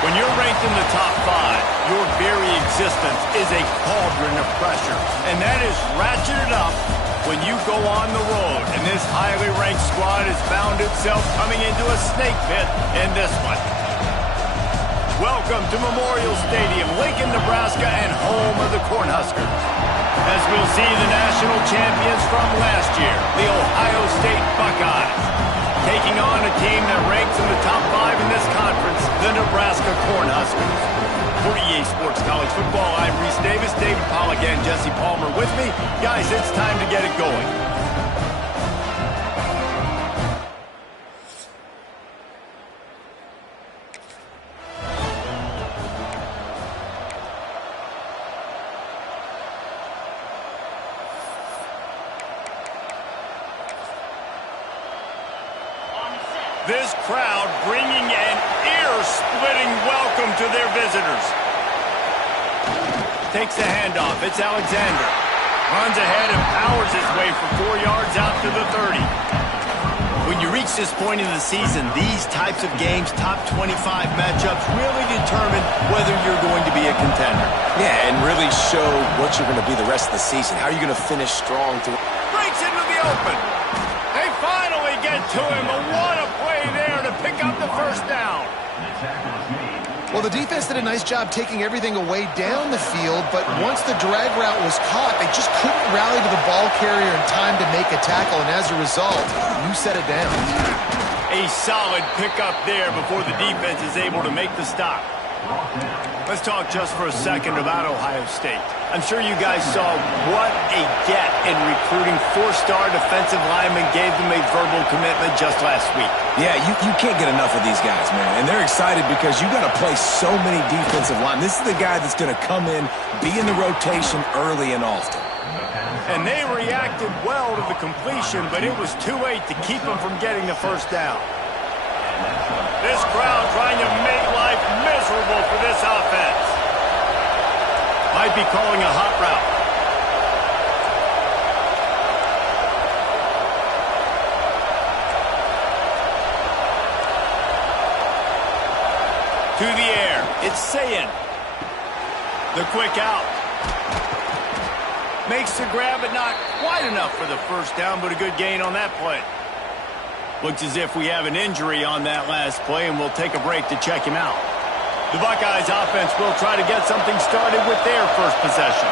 When you're ranked in the top 5, your very existence is a cauldron of pressure. And that is ratcheted up when you go on the road. And this highly ranked squad has found itself coming into a snake pit in this one. Welcome to Memorial Stadium, Lincoln, Nebraska, and home of the Cornhuskers. As we'll see the national champions from last year, the Ohio State Buckeyes, taking on a team that ranks in the top 5 in this conference, the Nebraska Cornhuskers. For EA Sports College Football, I'm Reese Davis, David Pollack, and Jesse Palmer with me. Guys, it's time to get it going. This crowd bringing an ear-splitting welcome to their visitors. Takes the handoff. It's Alexander. Runs ahead and powers his way for 4 yards out to the 30. When you reach this point in the season, these types of games, top 25 matchups, really determine whether you're going to be a contender. Yeah, and really show what you're going to be the rest of the season. How are you going to finish strong through? Breaks into the open. They finally get to him, but what a play there to pick up the first down. Well, the defense did a nice job taking everything away down the field, but once the drag route was caught, they just couldn't rally to the ball carrier in time to make a tackle, and as a result, you set it down. A solid pickup there before the defense is able to make the stop. Let's talk just for a second about Ohio State. I'm sure you guys saw what a get in recruiting. 4-star defensive linemen gave them a verbal commitment just last week. Yeah, you can't get enough of these guys, man. And they're excited because you got to play so many defensive linemen. This is the guy that's going to come in, be in the rotation early and often. And they reacted well to the completion, but it was too late to keep them from getting the first down. This crowd trying to make life miserable for this offense. Might be calling a hot route. To the air. It's Sayin. The quick out. Makes the grab, but not quite enough for the first down, but a good gain on that play. Looks as if we have an injury on that last play, and we'll take a break to check him out. The Buckeyes offense will try to get something started with their first possession.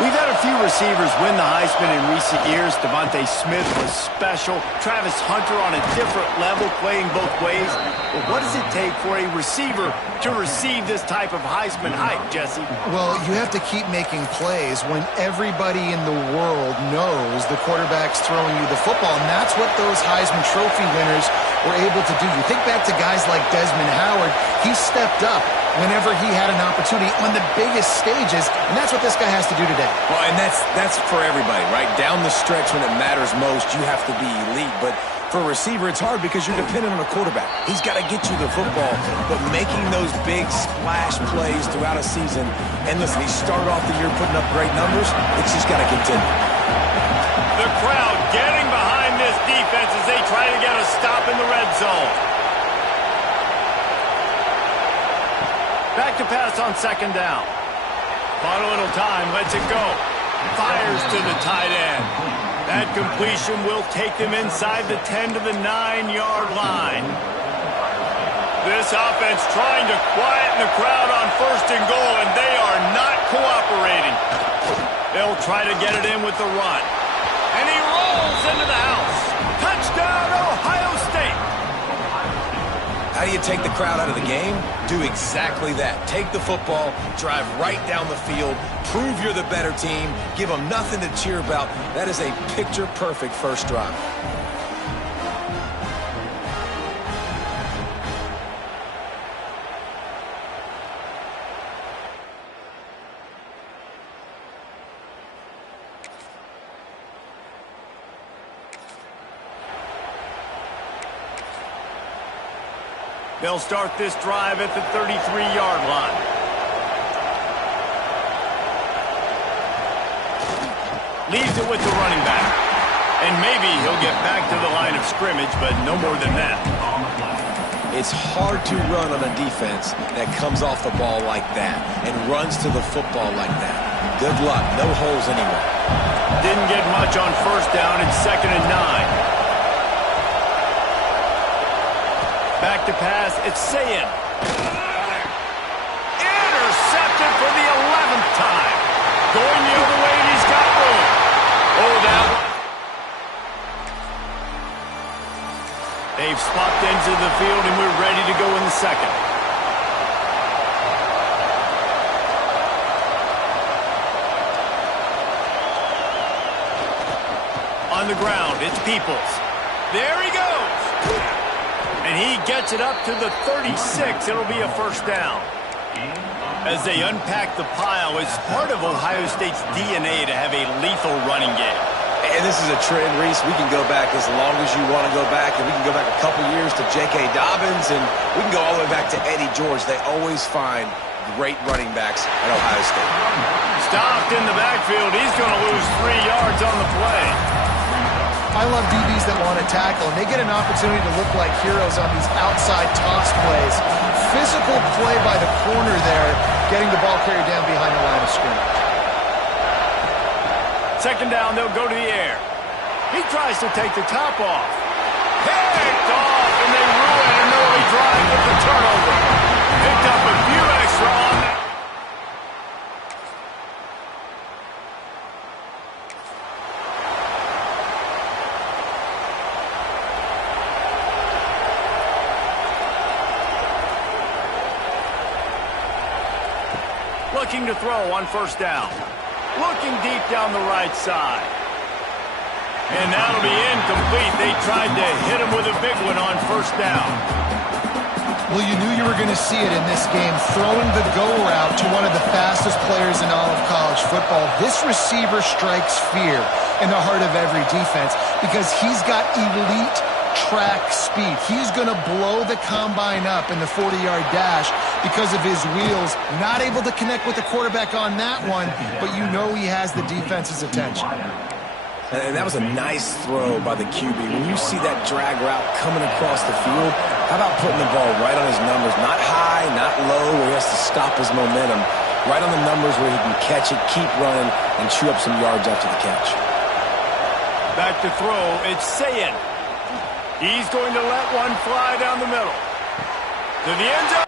We've had a few receivers win the Heisman in recent years. Devontae Smith was special. Travis Hunter on a different level, playing both ways. But what does it take for a receiver to receive this type of Heisman hype, Jesse? Well, you have to keep making plays when everybody in the world knows the quarterback's throwing you the football, and that's what those Heisman Trophy winners were able to do. You think back to guys like Desmond Howard. He stepped up whenever he had an opportunity on the biggest stages, and that's what this guy has to do today. Well, and that's for everybody, right? Down the stretch when it matters most, you have to be elite. But for a receiver, it's hard because you're dependent on a quarterback. He's got to get you the football, but making those big splash plays throughout a season, and listen, he started off the year putting up great numbers. It's just got to continue. The crowd getting behind this defense as they try to get a stop in the red zone. Back to pass on second down. Bought a little time, lets it go. Fires to the tight end. That completion will take them inside the 10 to the 9-yard line. This offense trying to quieten the crowd on first and goal, and they are not cooperating. They'll try to get it in with the run. And he rolls into the house. Touchdown, Ohio State. How do you take the crowd out of the game? Do exactly that. Take the football, drive right down the field, prove you're the better team, give them nothing to cheer about. That is a picture-perfect first drive. They'll start this drive at the 33-yard line. Leaves it with the running back. And maybe he'll get back to the line of scrimmage, but no more than that. It's hard to run on a defense that comes off the ball like that and runs to the football like that. Good luck. No holes anywhere. Didn't get much on first down. It's 2nd and 9. Back to pass. It's Sayin. Intercepted for the 11th time. Going the other way, and he's got room. Oh, that one. They've swapped ends of the field, and we're ready to go in the second. On the ground, it's Peoples. There he goes. And he gets it up to the 36. It'll be a first down. As they unpack the pile, it's part of Ohio State's DNA to have a lethal running game. And this is a trend, Reese. We can go back as long as you want to go back, and we can go back a couple years to J.K. Dobbins, and we can go all the way back to Eddie George. They always find great running backs at Ohio State. Stopped in the backfield. He's going to lose 3 yards on the play. I love DBs that want to tackle, and they get an opportunity to look like heroes on these outside toss plays. Physical play by the corner there, getting the ball carried down behind the line of scrimmage. 2nd down, they'll go to the air. He tries to take the top off. Picked off, and they ruin an early drive with the turnover. Picked up a few extra on that. Looking to throw on first down. Looking deep down the right side. And that'll be incomplete. They tried to hit him with a big one on first down. Well, you knew you were going to see it in this game, throwing the go route to one of the fastest players in all of college football. This receiver strikes fear in the heart of every defense because he's got elite track speed. He's going to blow the combine up in the 40-yard dash because of his wheels. Not able to connect with the quarterback on that one, but you know he has the defense's attention. And that was a nice throw by the QB. When you see that drag route coming across the field, how about putting the ball right on his numbers? Not high, not low, where he has to stop his momentum. Right on the numbers where he can catch it, keep running, and chew up some yards after the catch. Back to throw, it's Sayin. He's going to let one fly down the middle. To the end zone.